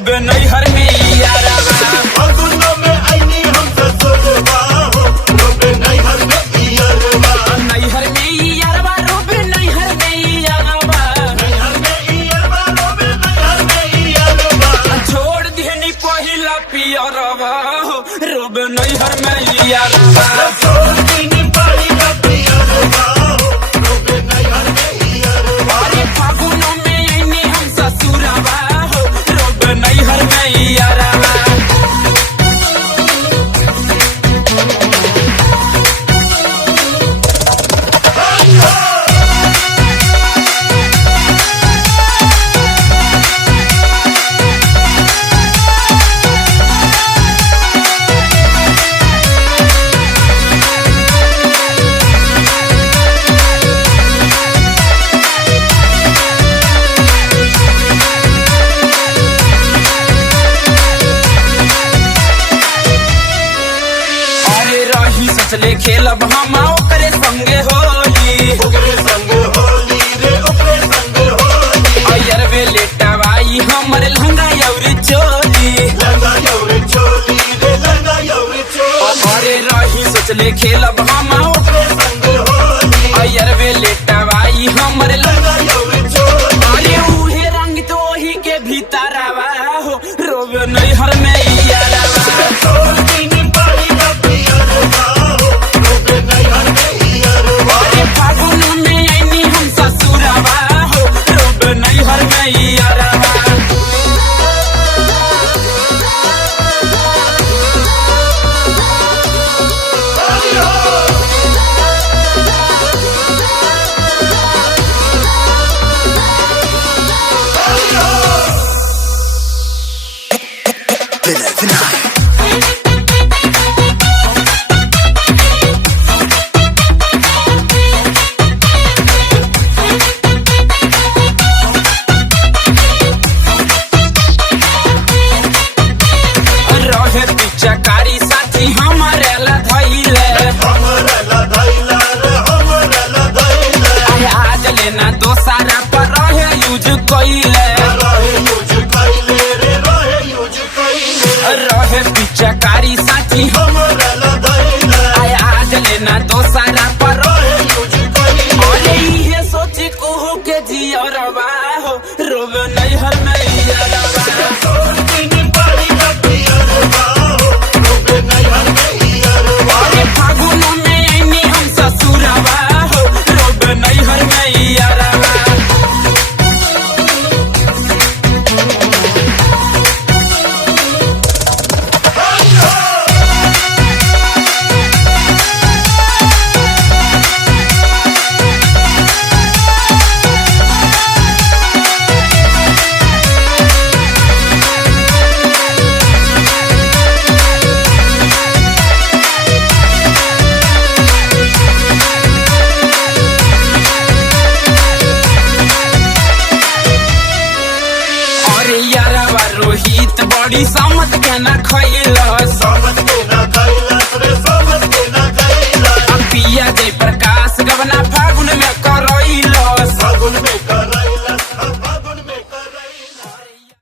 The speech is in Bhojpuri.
रोबे नैहर में यारवा फगुनों में आईनी हम ससुरवा हो रोबे नैहर में इयरवा नैहर में यारवा रोबे नैहर में यारवा नैहर में इयरवा रोबे नैहर में इयरवा छोड़ देनी पहिला पियरवा हो रोबे नैहर में यारवा छोड़ दीनी पहिला पियरवा हो रोबे नैहर में इयरवा अरे फागुनों में आईनी हम ससुरवा हो रोबे नैहर में यारवा सोचले खेलब हम ओकरे संगे होली ओकरे संग होली रे ओकरे संग होली अयर वे लेटवाई हमर लहंगा और चोली लंगा यौरे चोली रे लंगा यौरे चोली अरे रही सोचले खेलब हम ओकरे संग होली अयर वे लेटवाई हमर लंगा यौरे चोली अरे उहे रंग तो ही के भीतरवा हो रोवे नैहर में यारवा छोड़ दीनी पहिला पियरवा हो रोबे नैहर में इयरवा अरे फागुन में आईनी हम ससुरवा हो रोवे नैहर में यारवा चकारी साथी हमारे ला धैले हमरा ला धैला रे हमरा ला धैला आज लेना दोसारा पर रहे यूज कइले रहे यूज कैले रे रहे यूज कैले रहे पिचकारी साथी हमरा ला धैला आज लेना दोसारा पर रहे यूज कैले अरे इहे सोची कुहू के जियरवा हो रोवे नैहर में यारवा छोड़ दीनी पहिला पियरवा हो रोबे नैहर में इयरवा अरे फागुन में आईनी हम ससुरवा हो रोवे नैहर में यारवा अरे यारवा रोहित बड़ी समझ के ना खैला